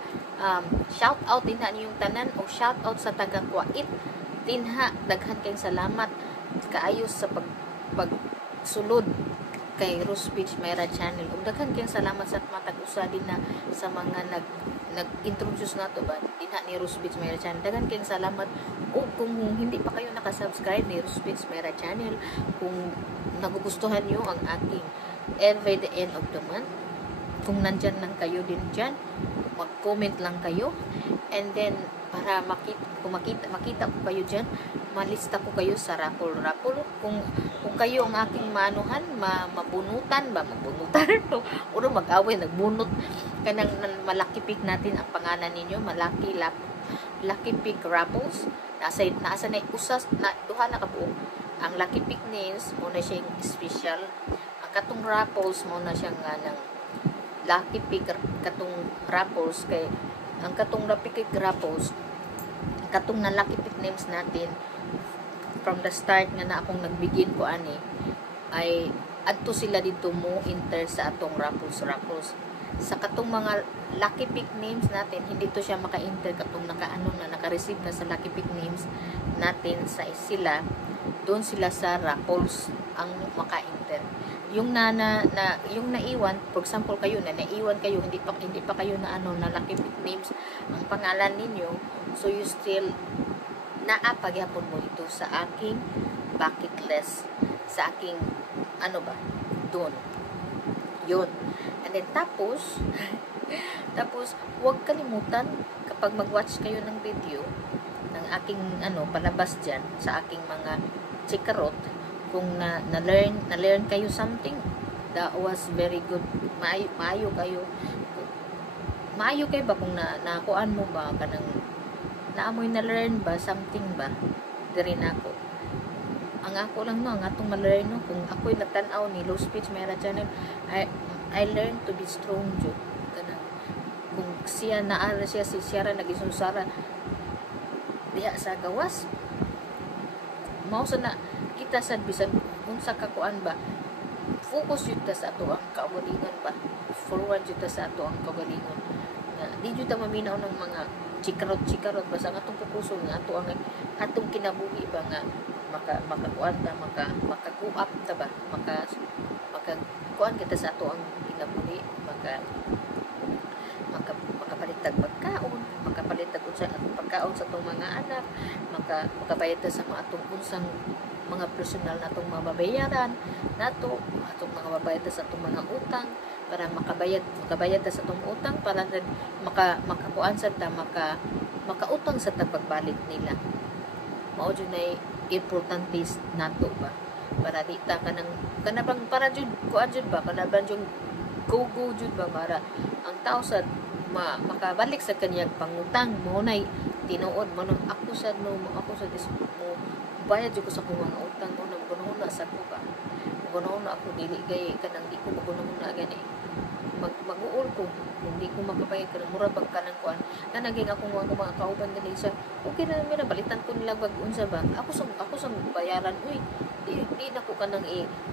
shout out din ha niyong tanan o shout out sa taga Kuwait din ha. Daghan kayong salamat kaayos sa pagsulod kay Rose Beach Mayra Channel. Ug daghan kayong salamat sa matag-usa din na sa mga nag-introduce nato ba dinha ni Rose Beach Mayra Channel. Daghan kayong salamat. Ug kung hindi pa kayo nakasubscribe ni Rose Beach Mayra Channel, kung nagugustuhan niyo ang aking every the end of the month, kung nandyan lang kayo din dyan, mag-comment lang kayo, and then para makita ko kayo dyan, malista ko kayo sa raffle. Kung kayo ang aking manuhan, mabunutan to, o mag-away, nagbunot kanang malaki pick natin ang pangalan ninyo, Lucky Pick Raffles. Nasa na usas na duha na kabuo. Ang Lucky Pick names mo na siyang special. Ang katong raffles mo na siyang ng Lucky Pick katong raffles kay ang katong Lucky Pick raffles katong na Lucky Pick names natin from the start nga na akong nagbigin ko ani ay adto sila dito mo enter sa atong raffles. Sa katong mga Lucky Pick names natin, hindi to siya maka-enter katong naka-receive na sa Lucky Pick names natin sa sila, doon sila sa raffles ang maka-enter. Yung yung naiwan, for example kayo naiwan kayo, hindi pa kayo na Lucky Pick names ang pangalan ninyo, so you still naapagyapon mo ito sa aking bucket list, sa aking doon yun. And then tapos huwag kalimutan kapag mag-watch kayo ng video ng aking palabas dyan sa aking mga chikarot, kung na-learn kayo something that was very good, maayo kayo ba kung nakuan mo ba kanang naamoy na-learn ba something ba diri nako. Ang ako lang ang atong ma-learn kung ako'y natanaw ni Rose Beach Mayra Channel, I learned to be strong jud kanang kung siya si Sierra nagisusara diha sa gawas, mao sa na kita sad bisan unsa ka kuan ba, focus jud ta sa ato ang kaugalingon ba, forward jud ta sa ato ang kaugalingon, na di jud ta maminaw ng mga chikarot basta nga atong pupuso nga ato ang atong kinabuhi ba nga makakuan ta, maka-go-up ta ba, makakuan kita sa ato ang kinabuhi, makapalitag pagkaon, makapalitag sa pagkaon sa atong mga anak, makabayad ta sa mga atong unsang mga personal natong mababayaran nato, atong mga mabayad ta sa atong mga utang, para makabayad ta sa atong utang, para makakuan sa ta, makautang sa ta pagbalik nila. Mao jud na importante nato ba, para di ta kanabang para jud kuan jud ba, kanabang jud go jud ba, para ang tao sad makabalik sa kaniyang pangutang. Mo nay tinuod mo ako sad mo bayad jud ko sa akong mga utang mo nang gunahuna sa ko ba, gunahuna ako dili gay kanang di ko magunahuna gani mag-uol ko kung di ko makabayad kanang mura bag kanang kuan na naging akong mga kauban dili sa okay na mi balitan ko nila bag unsa ba, ako sa bayaran uy di na ko kanang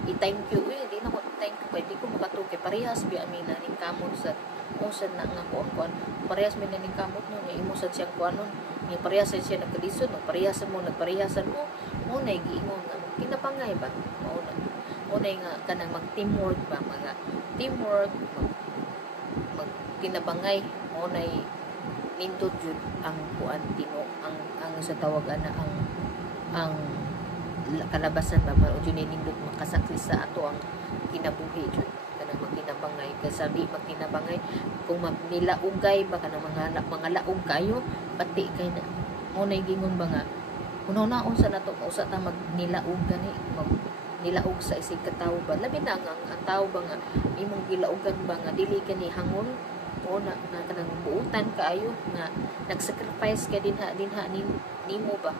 i-thank you di na ko thank you kay di ko makatuki parehas bi amin na ning kamot sa usad na nga kuan parehas mi na ning kamot no ni imo sad siyang kuanon ni parehas siya nagkalisod no parehasan mo mo na giingon nga kinapangay ba mao na nga kanang mag teamwork ba, mga teamwork mag kinabangay mo na nindot jud ang kuan tino ang sa tawagan na ang kalabasan ba para jud nindot makasakli sa ato ang kinabuhi jud kanang magkinabangay kasi di magkinabangay kung magnilaugay ba kanang mga laog kayo pati kay na mo na gingon ba nga unaon sa nato usa ta magnilaog gani nilaog sa isig katawo ba labi na ang tao ba nga imong gilaugan ba nga dili kani hangon o na kanang buutan kaayo nga nagsacrifice ka dinha nimo ba,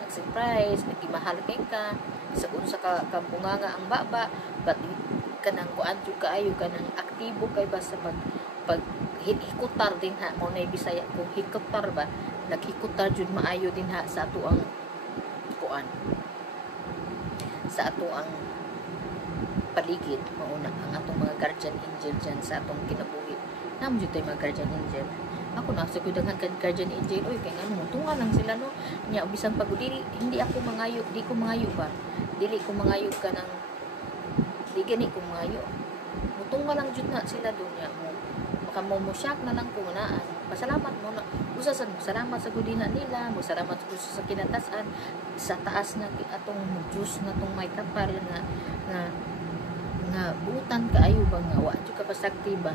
nagsacrifice, nagimahal kay ka sa unsa ka bunganga ang baba, but kanang kuan jud kaayo, kanang aktibo kay ba sa pag hikutar dinha mo na Bisaya kung hikutar ba, naghikutar jud maayo dinha sa ato ang kuan, sa ato ang paligid. Mauna ang atong mga guardian angel dyan sa atong kinabuhi. Namo jud tay mga guardian angel. Ako na sa daghan kan guardian angel, oy kay ngano tunga lang sila no. Nya bisan pag hindi ako mangayo, di ko mangayo ba. Dili ko mangayo ka ng di gani ko mangayo. Mutunga lang jud na sila do nya mo. Maka mo shock na lang ko na. Pasalamat mo na. Usa sa salamat sa gudina nila, mo salamat sa kinatasan sa taas na atong Diyos na tong may kapal nga butan kaayo ba nga wa jud ka pasakti ba,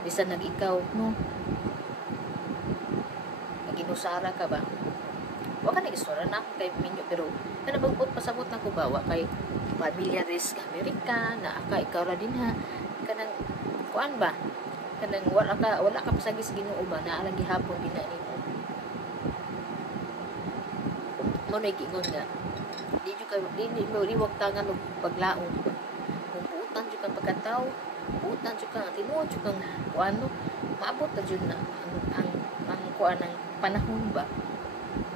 bisan nag ikaw no naginusara ka ba, wa ka nagisura na kay minyo, pero kana bang pasabot na ko ba wa kay pamilya risk Amerika na aka ikaw ra din ha, kanang kuan ba, kanang wala ka pasagis Ginoo ba na alang gihapon din na nimo mo na giingon nga di mo liwag tangan og paglaom ba, buutan jud kang pagkatao, buutan jud kang tinuod jud kang kuano, maabot na jud na ang kuan ang panahon ba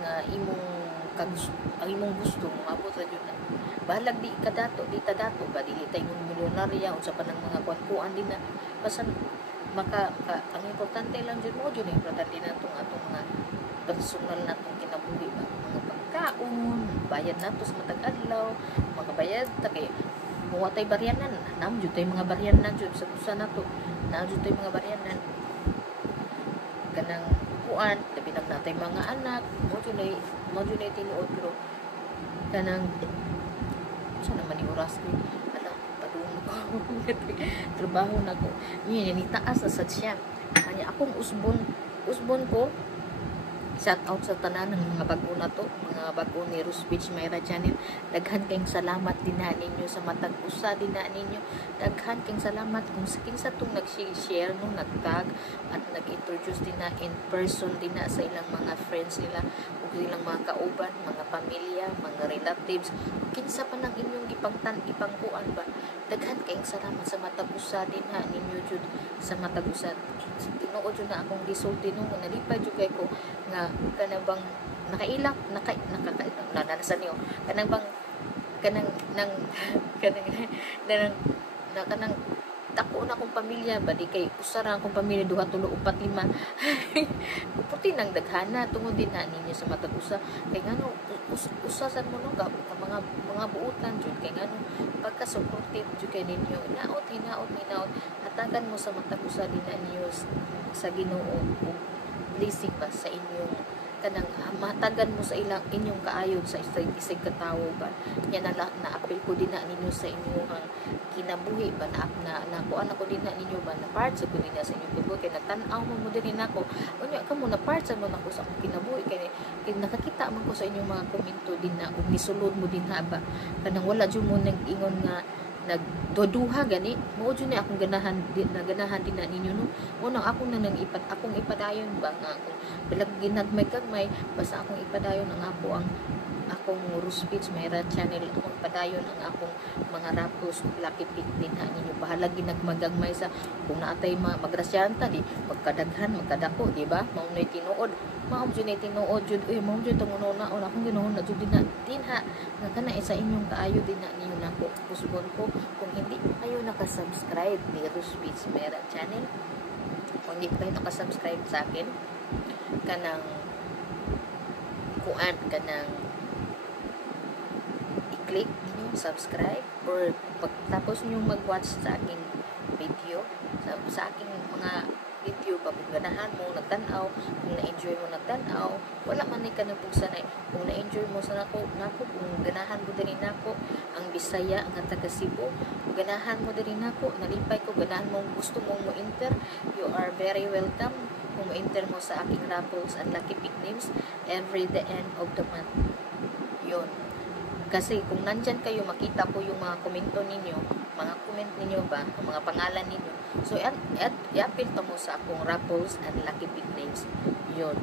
nga ang imong gusto maabot na jud na. Balag di ta dato ba dili tay milyonarya unsa pa nang mga kuan din na basta ang importante lang jud mo jud importante na atong mga personal natong kinabuhi ba, mga pagkaon, bayad nato sa matag adlaw, mga bayad ta kay muwa tay baryanan, nam jud tay mga baryanan jud sa usa nato, nam jud tay mga baryanan kanang kuan, labi na natay mga anak, mo jud ay tinuod, pero kanang sa naman ni oras ko ala padung ko trabaho na ko ni taas na sad siya kanya akong usbon ko. Shout out sa tanan ng mga bago na to, mga bago ni Rose Beach Mayra Channel. Daghan kayong salamat din na ninyo sa matag usa din na ninyo. Daghan kayong salamat kung sa kinsa tong nag-share nung nagtag at nag-introduce din na in person din na sa ilang mga friends nila o ilang mga kauban, mga pamilya, mga relatives. Kinsa pa nang inyong ipangkuan ba. Daghan kayong salamat sa matag usa din na ninyo jud sa matag usa. Tinuod jud na akong gisulti nung nalipay jud kay ko nga kanang bang nakailak nanasan niyo kanang bang kanang tako na akong pamilya ba di kay usara akong pamilya 2 3 4 5 puti nang daghana tungod din na ninyo sa matag usa kay ngano usa sad mo no ka mga buutan jud kay ngano pagka supportive jud kay ninyo hinaot hatagan mo sa matag usa din na ninyo sa Ginoo blessing ba sa inyong kanang matagan mo sa inyong kaayod sa isig katawo ba yan na apil ko din na ninyo sa inyong kinabuhi ba na kuan ako din na ninyo ba na part sa ko din na sa inyong kinabuhi kay natan-aw mo din nako unya ka mo na part sa mo nako sa akong kinabuhi kay nakakita man ko sa inyong mga komento din na ug nisulod mo din ha ba kanang wala jud mo nang ingon nga nagduduha gani mo jud ni akong ganahan din na ninyo no unang akong akong ipadayon ba nga akong bilag ginagmay kagmay basta akong ipadayon ang akong Rose Beach Mayra Channel akong ipadayon ang akong mga rapos lucky pick din ha ninyo bahala ginagmagagmay sa kung naatay magrasyanta di magkadaghan magkadako di ba mao nay tinuod jud mao jud tunguno na akong ginoon na jud din ha nga kana sa inyong kaayo din na ninyo nako pusbon ko kung hindi kayo naka-subscribe ni Rose Beach Mayra Channel, kung hindi kayo naka-subscribe sa akin kanang i-click niyo subscribe or pagtapos niyo mag-watch sa aking video sa aking mga video ba kung ganahan mo nagtanaw, kung na-enjoy mo nagtanaw, wala man ay ka nagpugsanay kung na-enjoy mo sa nako kung ganahan mo din nako ang Bisaya ang taga Cebu, kung ganahan mo din nako nalipay ko ganahan mo gusto mong mo-enter, you are very welcome kung mo-enter mo sa aking raffles and lucky pick names every the end of the month yun Kasi kung nandyan kayo, makita ko yung mga komento ninyo, mga comment ninyo ba, mga pangalan ninyo. So, i-appeal to mo sa akong Rapples and Lucky Big Names. Yun.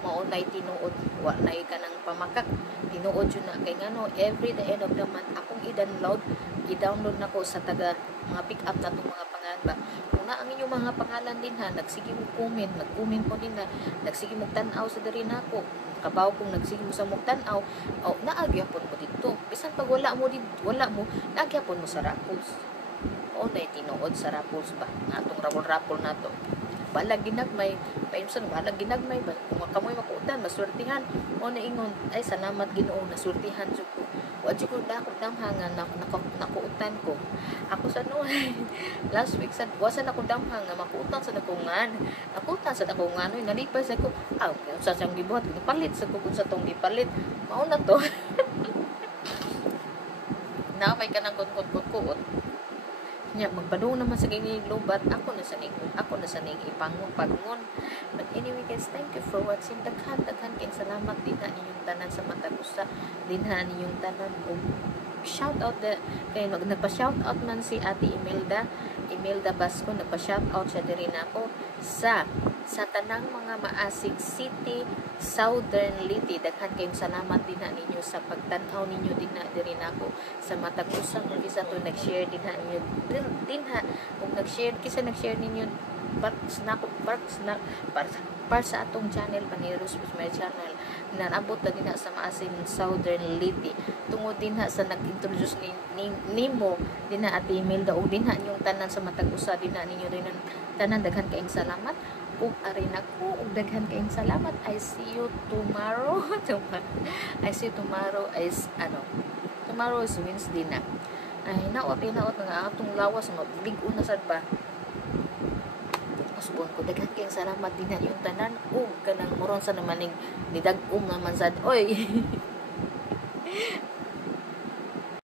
Maunay tinuod, walay ka ng pamakak. Tinuod yun na. Kaya nga no, every the end of the month, akong i-download na ko sa taga, mga pick up na itong mga pangalan ba. Kung na ang inyong mga pangalan din ha, nagsige mo comment, nag-comment ko din na, nagsige mo tanaw sa diri na ako. Kabaw kung nagsige mo sa mong tanaw, naagyapon mo dito. Bisan pag wala mo, naagyapon mo sa Rapples. O na tinuod sa Rapples ba? Nga itong rapol na to. Balag ginagmay, paimson, balag ginagmay ba? Kung kamoy makuutan, maswertihan. O na ingon, ay salamat Ginoo, nasurtihan jud ko. Wa jud ko dako damhangan nakuutan ko. Ako sa last week sa wasan ako damhang nga makuutan sa dakungan. Nakuutan sa dakungan, oy nalipas ako. Sa siyang gibuhat, palit sa ko kung sa tong gipalit. Mao na to. Na may kanang kuot. Nya magpadung naman sa gini lubat, ako na sa ning ipangon. But anyway guys, thank you for watching. Daghan kayong salamat din na ninyong tanan sa Matagusa, din na ninyong tanan og shout out kay nagpa-shout out man si Ate Imelda Basco, nagpa-shout out siya diri nako sa tanang mga Maasig City, Southern Liti. Daghan kayong salamat din na ninyo sa pagtan-aw ninyo din na diri nako sa Matagusa. Kung isa to nag-share din na ninyo din ha, kung nag-share ninyo para sa atong channel Paneros my channel na abot na din na sa Maasin Southern Liti tungod din ha sa nag-introduce nimo din na Ate Imelda o din ha yung tanan sa Matagusa din na ninyo rin tanan. Daghan kayong salamat ug ari nako ug daghan kayong salamat. I see you tomorrow. Tomorrow is Wednesday na. Ay naot nga atong lawas mabig-o na sad ba. Usbon ko daghan kayong salamat din na yung tanan ug kanang moron sa naman ning nidag-om naman sad oy.